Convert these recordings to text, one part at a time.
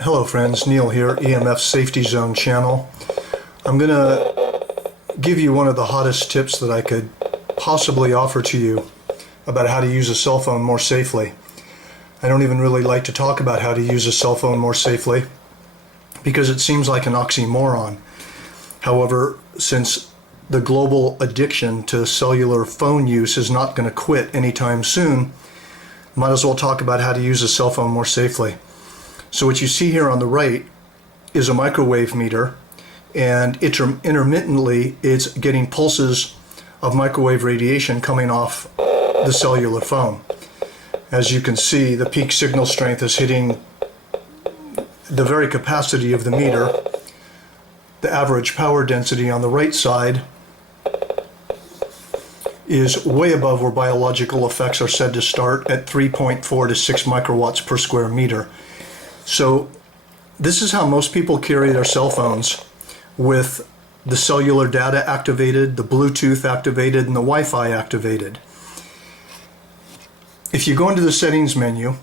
Hello friends, Neil here, EMF Safety Zone channel. I'm going to give you one of the hottest tips that I could possibly offer to you about how to use a cell phone more safely. I don't even really like to talk about how to use a cell phone more safely because it seems like an oxymoron. However, since the global addiction to cellular phone use is not going to quit anytime soon, might as well talk about how to use a cell phone more safely. So what you see here on the right is a microwave meter, and intermittently it's getting pulses of microwave radiation coming off the cellular phone. As you can see, the peak signal strength is hitting the very capacity of the meter. The average power density on the right side is way above where biological effects are said to start at 3.4 to 6 microwatts per square meter. So this is how most people carry their cell phones, with the cellular data activated, the Bluetooth activated, and the Wi-Fi activated. If you go into the settings menu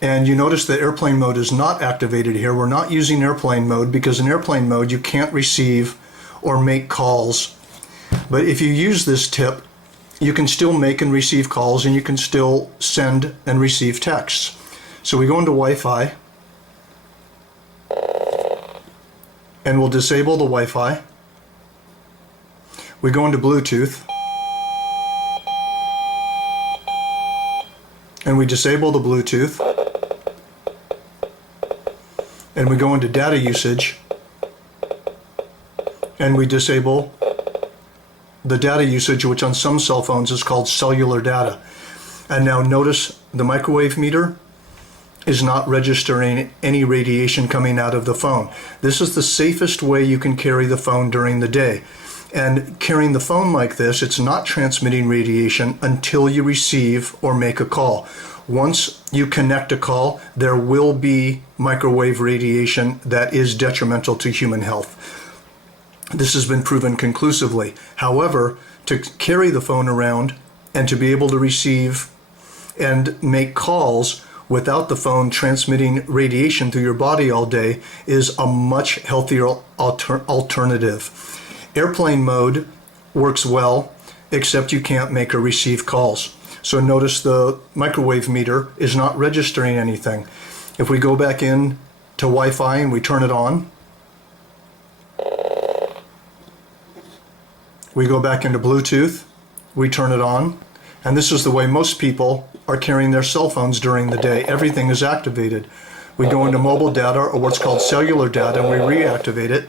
and you notice that airplane mode is not activated here, we're not using airplane mode because in airplane mode you can't receive or make calls. But if you use this tip, you can still make and receive calls, and you can still send and receive texts. So we go into Wi-Fi, and we'll disable the Wi-Fi. We go into Bluetooth, and we disable the Bluetooth. And we go into data usage, and we disable the data usage, which on some cell phones is called cellular data. And now notice the microwave meter is not registering any radiation coming out of the phone. This is the safest way you can carry the phone during the day. And carrying the phone like this, it's not transmitting radiation until you receive or make a call. Once you connect a call, there will be microwave radiation that is detrimental to human health. This has been proven conclusively. However, to carry the phone around and to be able to receive and make calls without the phone transmitting radiation through your body all day is a much healthier alternative. Airplane mode works well, except you can't make or receive calls. So notice the microwave meter is not registering anything. If we go back in to Wi-Fi and we turn it on, we go back into Bluetooth, we turn it on, and this is the way most people are carrying their cell phones during the day. Everything is activated. We go into mobile data, or what's called cellular data, and we reactivate it.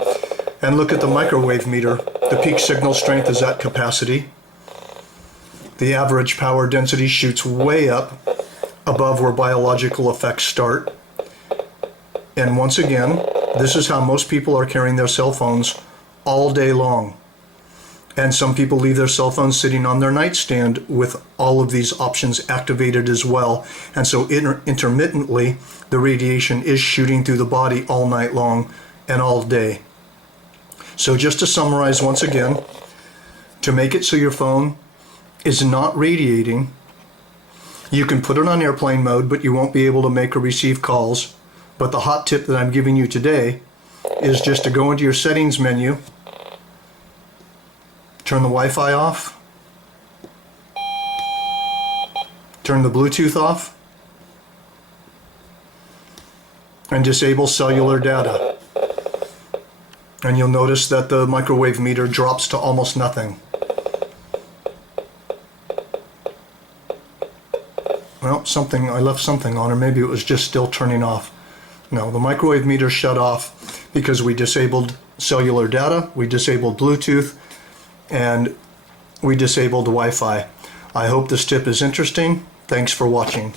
And look at the microwave meter. The peak signal strength is at capacity. The average power density shoots way up above where biological effects start. And once again, this is how most people are carrying their cell phones all day long. And some people leave their cell phones sitting on their nightstand with all of these options activated as well. And so intermittently, the radiation is shooting through the body all night long and all day. So just to summarize once again, to make it so your phone is not radiating, you can put it on airplane mode, but you won't be able to make or receive calls. But the hot tip that I'm giving you today is just to go into your settings menu, turn the Wi-Fi off, turn the Bluetooth off, and disable cellular data. And you'll notice that the microwave meter drops to almost nothing. Well, I left something on, or maybe it was just still turning off. No, the microwave meter shut off because we disabled cellular data, we disabled Bluetooth, and we disabled Wi-Fi. I hope this tip is interesting. Thanks for watching.